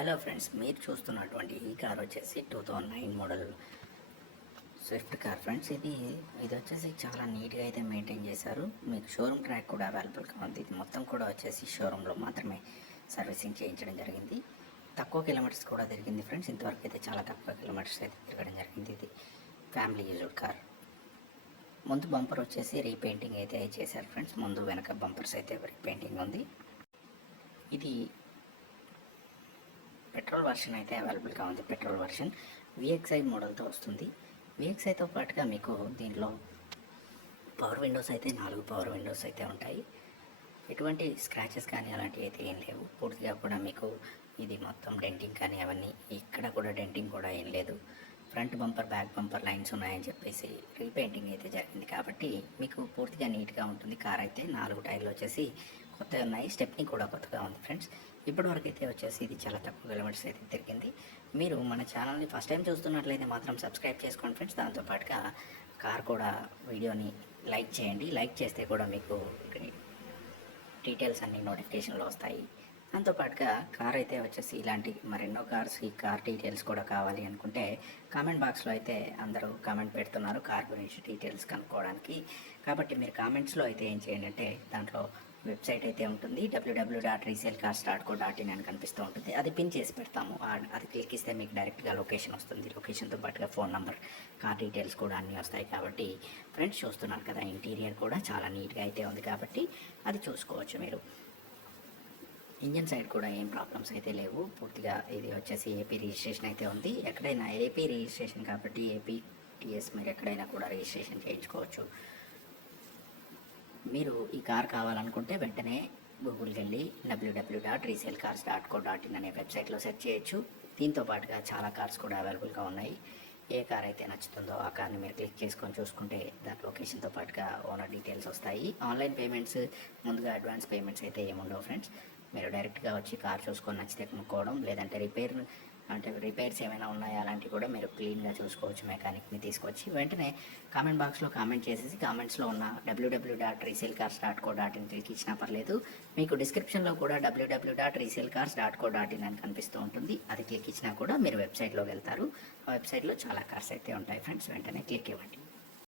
Hello friends మీరు చూస్తున్నటువంటి ఈ కార్ వచ్చేసి two thousand nine model Swift car friends ఇది ఇది వచ్చేసి చాలా నీట్గా అయితే మెయింటైన్ చేశారు. మీకు షోరూమ్ ట్రాక్ కూడా అవైలబుల్గా ఉంది. ఇది మొత్తం కూడా వచ్చేసి షోరూంలో మాత్రమే సర్వీసింగ్ చేయించడం జరిగింది. తక్కువ కిలోమీటర్స్ కూడా తిరిగింది ఫ్రెండ్స్ ఇంతవరకు అయితే చాలా తక్కువ కిలోమీటర్స్ అయితే తిరగడం జరిగింది ఇది. ఫ్యామిలీ యూజ్డ్ కార్ ముందు బంపర్ వచ్చేసి రీపెయింటింగ్ అయితే చేశారు ఫ్రెండ్స్ ముందు వెనక బంపర్స్ అయితే రీపెయింటింగ్ ఉంది. ఇది పెట్రోల్ వర్షన్ అయితే అవైలబుల్గా ఉంది. పెట్రోల్ వర్షన్ విఎక్స్ఐ మోడల్తో వస్తుంది. విఎక్స్ఐతో పాటుగా మీకు దీంట్లో పవర్ విండోస్ అయితే నాలుగు పవర్ విండోస్ అయితే ఉంటాయి. ఎటువంటి స్క్రాచెస్ కానీ అలాంటివి అయితే ఏం లేవు. పూర్తిగా కూడా మీకు ఇది మొత్తం డెంటింగ్ కానీ అవన్నీ ఇక్కడ కూడా డెంటింగ్ కూడా ఏం లేదు. Front bumper back bumper lines ఉన్నాయని చెప్పేసి రీపెయింటింగ్ అయితే జరిగింది. కాబట్టి మీకు పూర్తిగా నీట్గా ఉంటుంది. కార్ అయితే నాలుగు టైర్లు వచ్చేసి కొత్తగా ఉన్నాయి. స్టెప్ని కూడా కొత్తగా ఉంది ఫ్రెండ్స్ ఇప్పటివరకు అయితే వచ్చేసి ఇది చాలా తక్కువ కిలోమీటర్స్ అయితే తిరిగింది. మీరు మన ఛానల్ని ఫస్ట్ టైం చూస్తున్నట్లయితే మాత్రం సబ్స్క్రైబ్ చేసుకోండి ఫ్రెండ్స్ దాంతోపాటుగా కార్ కూడా వీడియోని లైక్ చేయండి. లైక్ చేస్తే కూడా మీకు డీటెయిల్స్ అన్ని నోటిఫికేషన్లు వస్తాయి. దాంతోపాటుగా కార్ అయితే వచ్చేసి ఇలాంటి మరెన్నో కార్స్ ఈ కార్ డీటెయిల్స్ కూడా కావాలి అనుకుంటే కామెంట్ బాక్స్లో అయితే అందరూ కామెంట్ పెడుతున్నారు. కార్ గురించి డీటెయిల్స్ కనుక్కోవడానికి. కాబట్టి మీరు కామెంట్స్లో అయితే ఏం చేయండి అంటే దాంట్లో వెబ్సైట్ అయితే ఉంటుంది. W W dot resale cost dot co dot in అని కనిపిస్తూ ఉంటుంది. అది పిన్ చేసి పెడతాము. అది క్లిక్ ఇస్తే మీకు డైరెక్ట్గా లొకేషన్ వస్తుంది. లొకేషన్తో పాటుగా ఫోన్ నెంబర్ కార్ డీటెయిల్స్ కూడా అన్నీ వస్తాయి కాబట్టి ఫ్రెండ్స్ చూస్తున్నారు కదా ఇంటీరియర్ కూడా చాలా నీట్గా అయితే ఉంది కాబట్టి అది చూసుకోవచ్చు మీరు. ఇంజన్ సైడ్ కూడా ఏం ప్రాబ్లమ్స్ అయితే లేవు. పూర్తిగా ఇది వచ్చేసి ఏపీ రిజిస్ట్రేషన్ అయితే ఉంది. ఎక్కడైనా ఏపీ రిజిస్ట్రేషన్ కాబట్టి ఏపీ టీఎస్ మీరు ఎక్కడైనా కూడా రిజిస్ట్రేషన్ చేయించుకోవచ్చు. మీరు ఈ కార్ కావాలనుకుంటే వెంటనే గూగుల్కి వెళ్ళి WW dot resale cars dot co dot in అనే వెబ్సైట్లో సెర్చ్ చేయొచ్చు. దీంతో పాటుగా చాలా కార్స్ కూడా అవైలబుల్గా ఉన్నాయి. ఏ కార్ అయితే నచ్చుతుందో ఆ కార్ని మీరు క్లిక్ చేసుకొని చూసుకుంటే దాని లొకేషన్తో పాటుగా ఓనర్ డీటెయిల్స్ వస్తాయి. ఆన్లైన్ పేమెంట్స్ ముందుగా అడ్వాన్స్ పేమెంట్స్ అయితే ఏముండవు ఫ్రెండ్స్. మీరు డైరెక్ట్గా వచ్చి కార్ చూసుకొని నచ్చితే కొనుక్కోవడం లేదంటే రిపేర్ అంటే రిపేర్స్ ఏమైనా ఉన్నాయా? అలాంటివి కూడా మీరు క్లీన్గా చూసుకోవచ్చు మెకానిక్ని తీసుకొచ్చి వెంటనే కామెంట్ బాక్స్లో కామెంట్ చేసేసి కామెంట్స్లో ఉన్న WW dot resale cars dot co dot in click ఇచ్చినా పర్లేదు. మీకు డిస్క్రిప్షన్లో కూడా WW dot resale cars dot co dot in అని కనిపిస్తూ ఉంటుంది. అది క్లిక్ ఇచ్చినా కూడా మీరు వెబ్సైట్లోకి వెళ్తారు. ఆ వెబ్సైట్లో చాలా కార్స్ అయితే ఉంటాయి ఫ్రెండ్స్ వెంటనే క్లిక్ ఇవ్వండి.